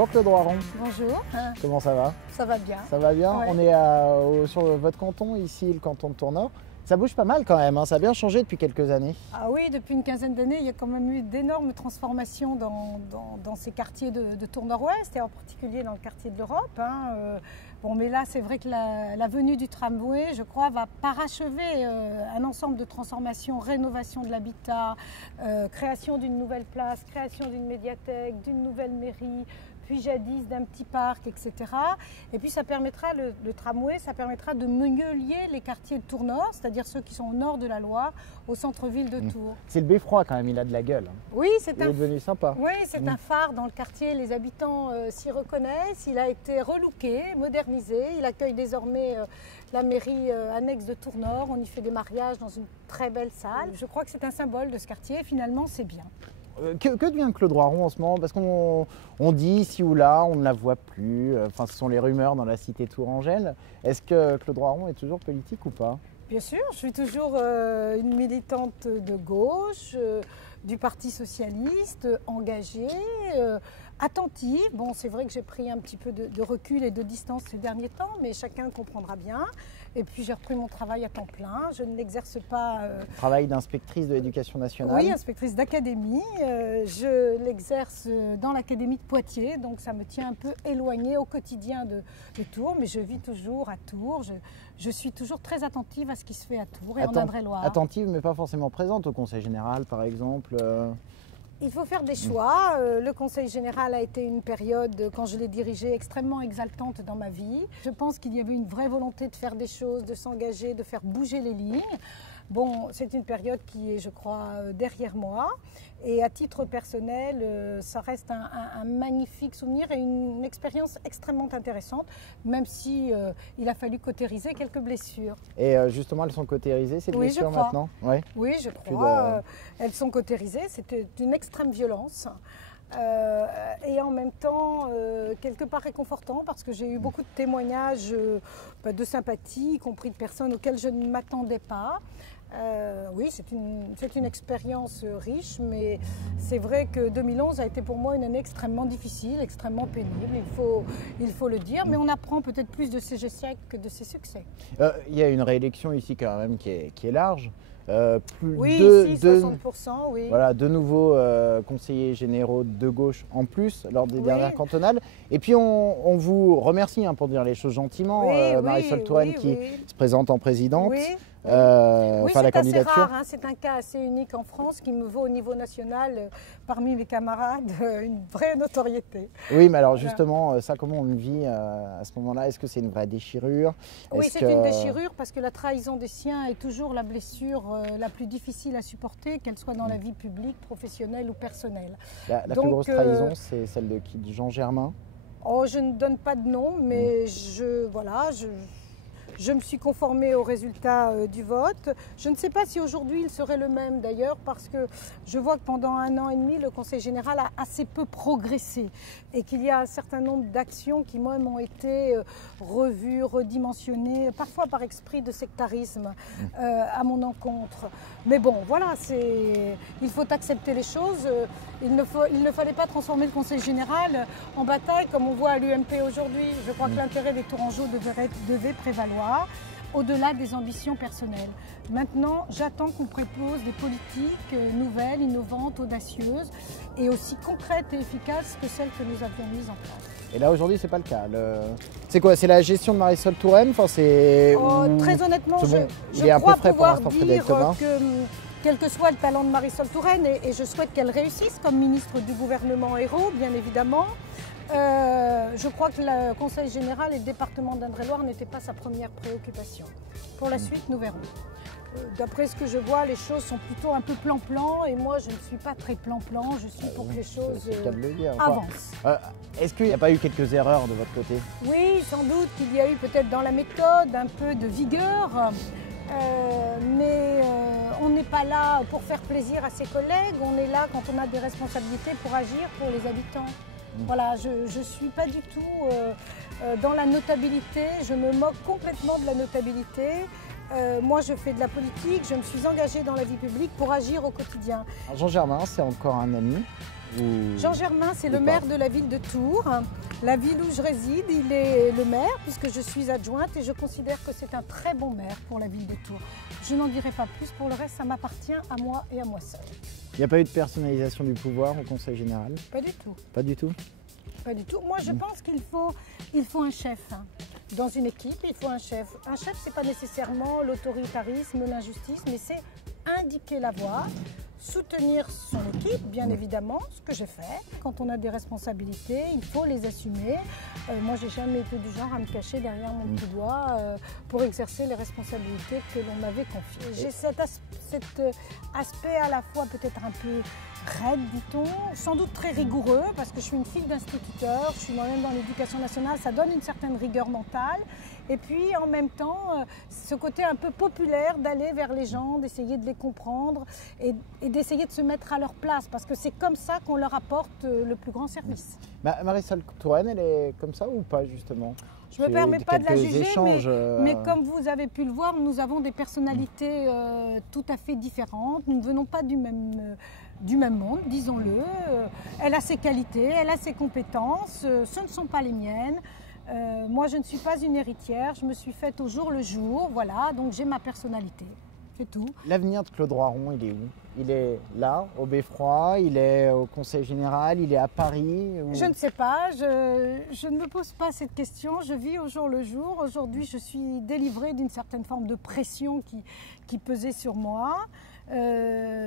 Bonjour Claude Roiron. Bonjour. Comment ça va? Ça va bien. Ça va bien. Ouais. On est sur votre canton, ici, le canton de Tournord. Ça bouge pas mal quand même, hein. Ça a bien changé depuis quelques années. Ah oui, depuis une quinzaine d'années, il y a quand même eu d'énormes transformations dans ces quartiers de Tournord-Ouest, et en particulier dans le quartier de l'Europe. Bon, mais là, c'est vrai que la venue du tramway, je crois, va parachever un ensemble de transformations, rénovation de l'habitat, création d'une nouvelle place, création d'une médiathèque, d'une nouvelle mairie, puis jadis d'un petit parc, etc. Et puis ça permettra, le tramway, ça permettra de mieux lier les quartiers de Tournord, c'est-à-dire ceux qui sont au nord de la Loire, au centre-ville de Tours. C'est le beffroi quand même, il a de la gueule. Oui, Il est devenu sympa. Oui, c'est un phare dans le quartier, les habitants s'y reconnaissent. Il a été relooké, modernisé, il accueille désormais la mairie annexe de Tournord. On y fait des mariages dans une très belle salle. Je crois que c'est un symbole de ce quartier et finalement c'est bien. Que devient Claude Roiron en ce moment? Parce qu'on dit ici ou là, on ne la voit plus. Enfin, ce sont les rumeurs dans la cité tourangelle. Est-ce que Claude Roiron est toujours politique ou pas? Bien sûr, je suis toujours une militante de gauche, du Parti socialiste, engagée, attentive. Bon, c'est vrai que j'ai pris un petit peu de recul et de distance ces derniers temps, mais chacun comprendra bien. Et puis j'ai repris mon travail à temps plein. Je ne l'exerce pas. Travail d'inspectrice de l'éducation nationale. Oui, inspectrice d'académie. Je l'exerce dans l'académie de Poitiers, donc ça me tient un peu éloignée au quotidien de Tours, mais je vis toujours à Tours. Je suis toujours très attentive à ce qui se fait à Tours et en Indre-et-Loire. Attentive, mais pas forcément présente au Conseil général, par exemple. Il faut faire des choix. Le Conseil général a été une période, quand je l'ai dirigé, extrêmement exaltante dans ma vie. Je pense qu'il y avait une vraie volonté de faire des choses, de s'engager, de faire bouger les lignes. Bon, c'est une période qui est, je crois, derrière moi. Et à titre personnel, ça reste un magnifique souvenir et une expérience extrêmement intéressante, même si il a fallu cautériser quelques blessures. Et justement, elles sont cautérisées, ces blessures, maintenant? Ouais. Oui, je crois. Elles sont cautérisées. C'était une extrême violence. Et en même temps, quelque part réconfortant, parce que j'ai eu beaucoup de témoignages de sympathie, y compris de personnes auxquelles je ne m'attendais pas. Oui, c'est une expérience riche, mais c'est vrai que 2011 a été pour moi une année extrêmement difficile, extrêmement pénible, il faut le dire, mais on apprend peut-être plus de ses échecs que de ses succès. Il y a une réélection ici quand même qui est large. Oui, ici 60%, oui. Voilà, de nouveaux conseillers généraux de gauche en plus lors des dernières cantonales. Et puis on vous remercie pour dire les choses gentiment, Marisol Touraine qui se présente en présidente. Oui. Oui, la candidature. Assez rare, c'est un cas assez unique en France qui me vaut au niveau national, parmi mes camarades, une vraie notoriété. Oui, mais alors justement, ça comment on le vit à ce moment-là? Est-ce que c'est une vraie déchirure? Oui, c'est une déchirure parce que la trahison des siens est toujours la blessure la plus difficile à supporter, qu'elle soit dans la vie publique, professionnelle ou personnelle. La plus grosse trahison, c'est celle de qui? De Jean Germain? Oh, je ne donne pas de nom, mais je me suis conformée au résultat du vote. Je ne sais pas si aujourd'hui il serait le même d'ailleurs, parce que je vois que pendant 1 an et demi, le Conseil général a assez peu progressé et qu'il y a un certain nombre d'actions qui même ont été revues, redimensionnées, parfois par esprit de sectarisme à mon encontre. Mais bon, voilà, il faut accepter les choses. Il ne fallait pas transformer le Conseil général en bataille comme on voit à l'UMP aujourd'hui. Je crois que l'intérêt des Tourangeaux devait prévaloir, au-delà des ambitions personnelles. Maintenant, j'attends qu'on propose des politiques nouvelles, innovantes, audacieuses et aussi concrètes et efficaces que celles que nous avions mises en place. Et là, aujourd'hui, c'est pas le cas. C'est quoi? C'est la gestion de Marisol Touraine? Très honnêtement, je crois pouvoir dire que, quel que soit le talent de Marisol Touraine, et je souhaite qu'elle réussisse comme ministre du gouvernement Hérault, bien évidemment, je crois que le Conseil général et le département d'Indre-et-Loire n'étaient pas sa première préoccupation. Pour la suite, nous verrons. D'après ce que je vois, les choses sont plutôt un peu plan-plan, et moi je ne suis pas très plan-plan, je suis pour que les choses avancent. Est-ce qu'il n'y a pas eu quelques erreurs de votre côté? Oui, sans doute qu'il y a eu peut-être dans la méthode un peu de vigueur, mais on n'est pas là pour faire plaisir à ses collègues, on est là quand on a des responsabilités pour agir pour les habitants. Voilà, je ne suis pas du tout dans la notabilité, je me moque complètement de la notabilité. Moi, je fais de la politique, je me suis engagée dans la vie publique pour agir au quotidien. Jean Germain, c'est encore un ami? Jean Germain, c'est le maire de la ville de Tours. La ville où je réside, il est le maire puisque je suis adjointe et je considère que c'est un très bon maire pour la ville de Tours. Je n'en dirai pas plus, pour le reste, ça m'appartient à moi et à moi seule. Il n'y a pas eu de personnalisation du pouvoir au Conseil général? Pas du tout. Pas du tout? Pas du tout. Moi, je pense qu'il faut un chef. Dans une équipe, il faut un chef. Un chef, ce n'est pas nécessairement l'autoritarisme, l'injustice, mais c'est indiquer la voie, soutenir son équipe, bien évidemment, ce que j'ai fait. Quand on a des responsabilités, il faut les assumer. Moi, j'ai jamais été du genre à me cacher derrière mon petit doigt pour exercer les responsabilités que l'on m'avait confiées. J'ai cet aspect à la fois peut-être un peu raide, dit-on, sans doute très rigoureux, parce que je suis une fille d'instituteur, je suis moi-même dans l'éducation nationale, ça donne une certaine rigueur mentale. Et puis en même temps, ce côté un peu populaire d'aller vers les gens, d'essayer de les comprendre et d'essayer de se mettre à leur place, parce que c'est comme ça qu'on leur apporte le plus grand service. Marisol Touraine, elle est comme ça ou pas justement? Je ne me permets pas de la juger, mais comme vous avez pu le voir, nous avons des personnalités tout à fait différentes. Nous ne venons pas du même monde, disons-le. Elle a ses qualités, elle a ses compétences, ce ne sont pas les miennes. Moi, je ne suis pas une héritière, je me suis faite au jour le jour, voilà, donc j'ai ma personnalité, c'est tout. L'avenir de Claude Roiron, il est où? Il est là, au Beffroi, il est au Conseil général, il est à Paris ou... Je ne sais pas, je ne me pose pas cette question, je vis au jour le jour. Aujourd'hui, je suis délivrée d'une certaine forme de pression qui pesait sur moi.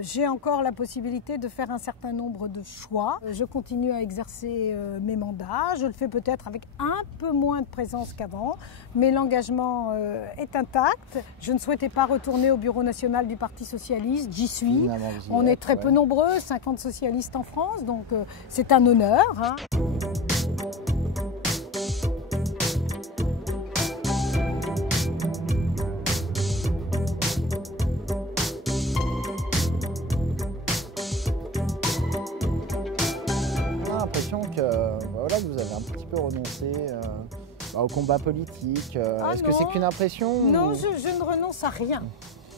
J'ai encore la possibilité de faire un certain nombre de choix. Je continue à exercer mes mandats. Je le fais peut-être avec un peu moins de présence qu'avant, mais l'engagement est intact. Je ne souhaitais pas retourner au bureau national du Parti socialiste. J'y suis. On est très peu nombreux, 50 socialistes en France, donc c'est un honneur. Hein. Que voilà, vous avez un petit peu renoncé au combat politique. Est-ce que c'est qu'une impression? Non, je ne renonce à rien.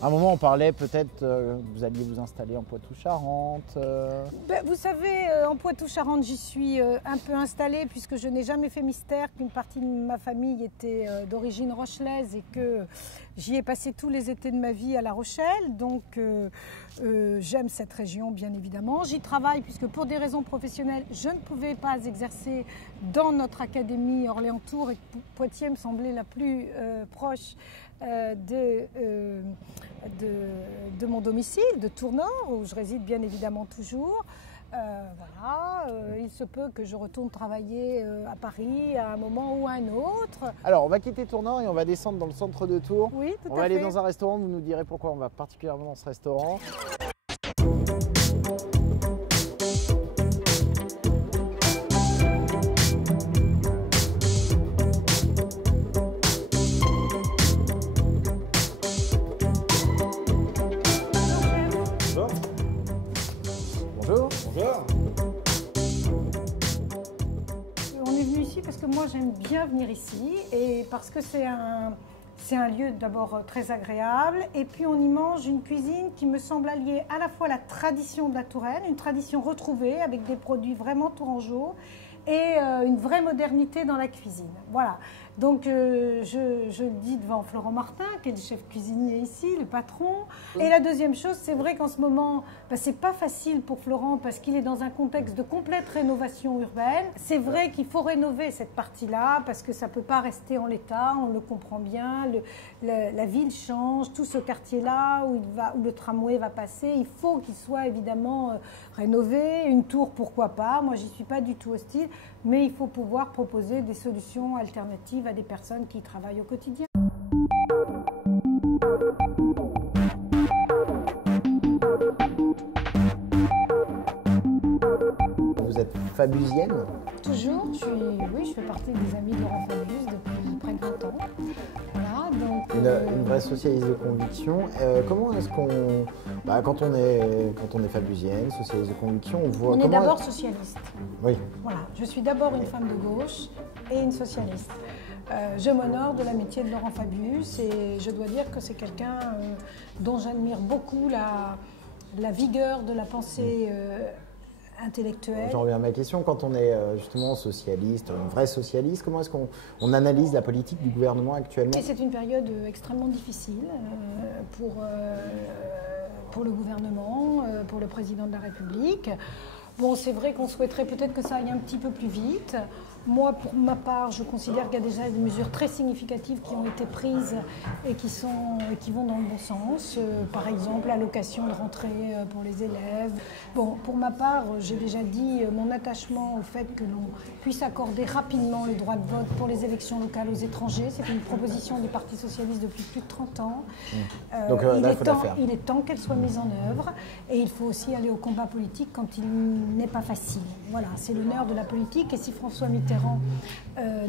À un moment, on parlait peut-être que vous alliez vous installer en Poitou-Charentes. Vous savez, en Poitou-Charentes, j'y suis un peu installée puisque je n'ai jamais fait mystère qu'une partie de ma famille était d'origine rochelaise et que j'y ai passé tous les étés de ma vie à La Rochelle. Donc, j'aime cette région, bien évidemment. J'y travaille puisque pour des raisons professionnelles, je ne pouvais pas exercer dans notre académie Orléans-Tours et Poitiers me semblait la plus proche de mon domicile, de Tours-Nord, où je réside bien évidemment toujours. Voilà, il se peut que je retourne travailler à Paris à un moment ou à un autre. Alors, on va quitter Tours-Nord et on va descendre dans le centre de Tours. Oui, tout à fait. On va aller dans un restaurant, vous nous direz pourquoi on va particulièrement dans ce restaurant. Parce que moi j'aime bien venir ici et parce que c'est un lieu d'abord très agréable et puis on y mange une cuisine qui me semble allier à la fois la tradition de la Touraine, une tradition retrouvée avec des produits vraiment tourangeaux et une vraie modernité dans la cuisine. Voilà. Donc je le dis devant Florent Martin, qui est le chef cuisinier ici, le patron. Et la deuxième chose, c'est vrai qu'en ce moment, c'est pas facile pour Florent parce qu'il est dans un contexte de complète rénovation urbaine. C'est vrai qu'il faut rénover cette partie-là parce que ça peut pas rester en l'état, on le comprend bien. La ville change, tout ce quartier-là où le tramway va passer, il faut qu'il soit évidemment rénové. Une tour, pourquoi pas, moi j'y suis pas du tout hostile, mais il faut pouvoir proposer des solutions alternatives à des personnes qui y travaillent au quotidien. Vous êtes fabusienne? Toujours, oui, je fais partie des amis de Laurent Fabius depuis près de 20 ans. Voilà, donc, une vraie socialiste de conviction. Comment est-ce qu'on... quand on est fabusienne, socialiste de conviction, on voit... On est d'abord socialiste. Oui. Voilà, je suis d'abord une femme de gauche et une socialiste. Je m'honore de l'amitié de Laurent Fabius et je dois dire que c'est quelqu'un dont j'admire beaucoup la vigueur de la pensée intellectuelle. J'en reviens à ma question. Quand on est justement socialiste, un vrai socialiste, comment est-ce qu'on analyse la politique du gouvernement actuellement? C'est une période extrêmement difficile pour le gouvernement, pour le président de la République. Bon, c'est vrai qu'on souhaiterait peut-être que ça aille un petit peu plus vite. Moi, pour ma part, je considère qu'il y a déjà des mesures très significatives qui ont été prises et qui vont dans le bon sens. Par exemple, l'allocation de rentrée pour les élèves. Bon, pour ma part, j'ai déjà dit mon attachement au fait que l'on puisse accorder rapidement le droit de vote pour les élections locales aux étrangers. C'est une proposition du Parti socialiste depuis plus de 30 ans. Donc il est temps qu'elle soit mise en œuvre. Et il faut aussi aller au combat politique quand il n'est pas facile. Voilà, c'est l'honneur de la politique. Et si François Mitterrand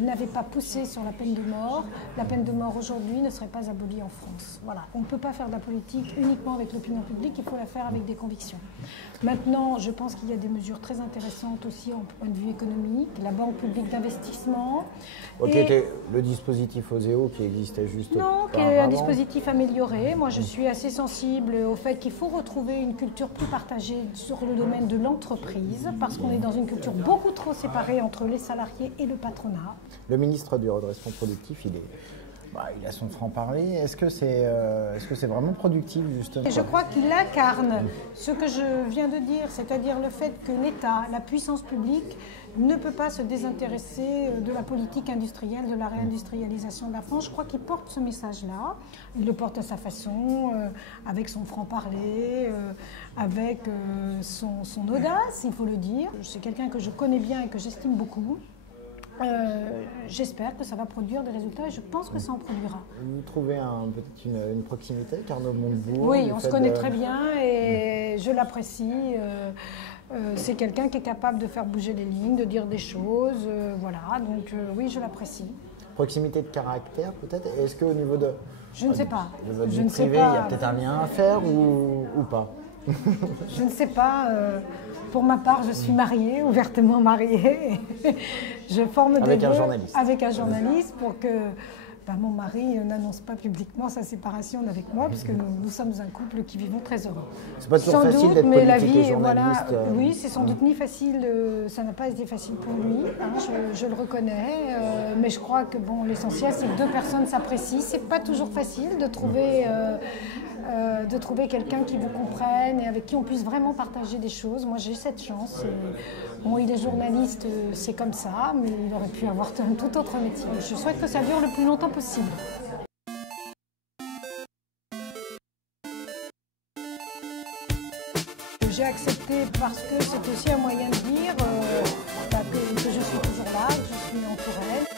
n'avait pas poussé sur la peine de mort aujourd'hui ne serait pas abolie en France. Voilà. On ne peut pas faire de la politique uniquement avec l'opinion publique, il faut la faire avec des convictions. Maintenant, je pense qu'il y a des mesures très intéressantes aussi en point de vue économique, la Banque publique d'investissement. Qui était le dispositif OSEO qui existait juste Non, qui est un dispositif amélioré. Moi, je suis assez sensible au fait qu'il faut retrouver une culture plus partagée sur le domaine de l'entreprise, parce qu'on est dans une culture beaucoup trop séparée entre les salariés et le patronat. Le ministre du redressement productif, il a son franc-parler. Est-ce que c'est vraiment productif, justement? Et je crois qu'il incarne ce que je viens de dire, c'est-à-dire le fait que l'État, la puissance publique, ne peut pas se désintéresser de la politique industrielle, de la réindustrialisation de la France. Je crois qu'il porte ce message-là. Il le porte à sa façon, avec son franc-parler, avec son audace, il faut le dire. C'est quelqu'un que je connais bien et que j'estime beaucoup. J'espère que ça va produire des résultats et je pense que ça en produira. Vous trouvez peut-être une proximité avec Arnaud Montebourg? Oui, on se connaît très bien et je l'apprécie. C'est quelqu'un qui est capable de faire bouger les lignes, de dire des choses. Voilà, donc oui, je l'apprécie. Proximité de caractère peut-être? Est-ce qu'au niveau de... Je ne sais pas. De votre vie privée, il y a peut-être un lien à faire ou pas? Je ne sais pas. Pour ma part, je suis mariée, ouvertement mariée. Je forme des vœux avec un journaliste pour que mon mari n'annonce pas publiquement sa séparation avec moi, puisque nous sommes un couple qui vivons très heureux. C'est pas toujours facile d'être politique et journaliste. Voilà, oui, c'est sans doute ni facile, ça n'a pas été facile pour lui, hein, je le reconnais, mais je crois que l'essentiel c'est que deux personnes s'apprécient. C'est pas toujours facile de trouver quelqu'un qui vous comprenne et avec qui on puisse vraiment partager des choses. Moi j'ai cette chance. Il est journaliste, c'est comme ça, mais il aurait pu avoir un tout autre métier. Je souhaite que ça dure le plus longtemps possible. J'ai accepté parce que c'est aussi un moyen de dire que je suis toujours là, que je suis entourée.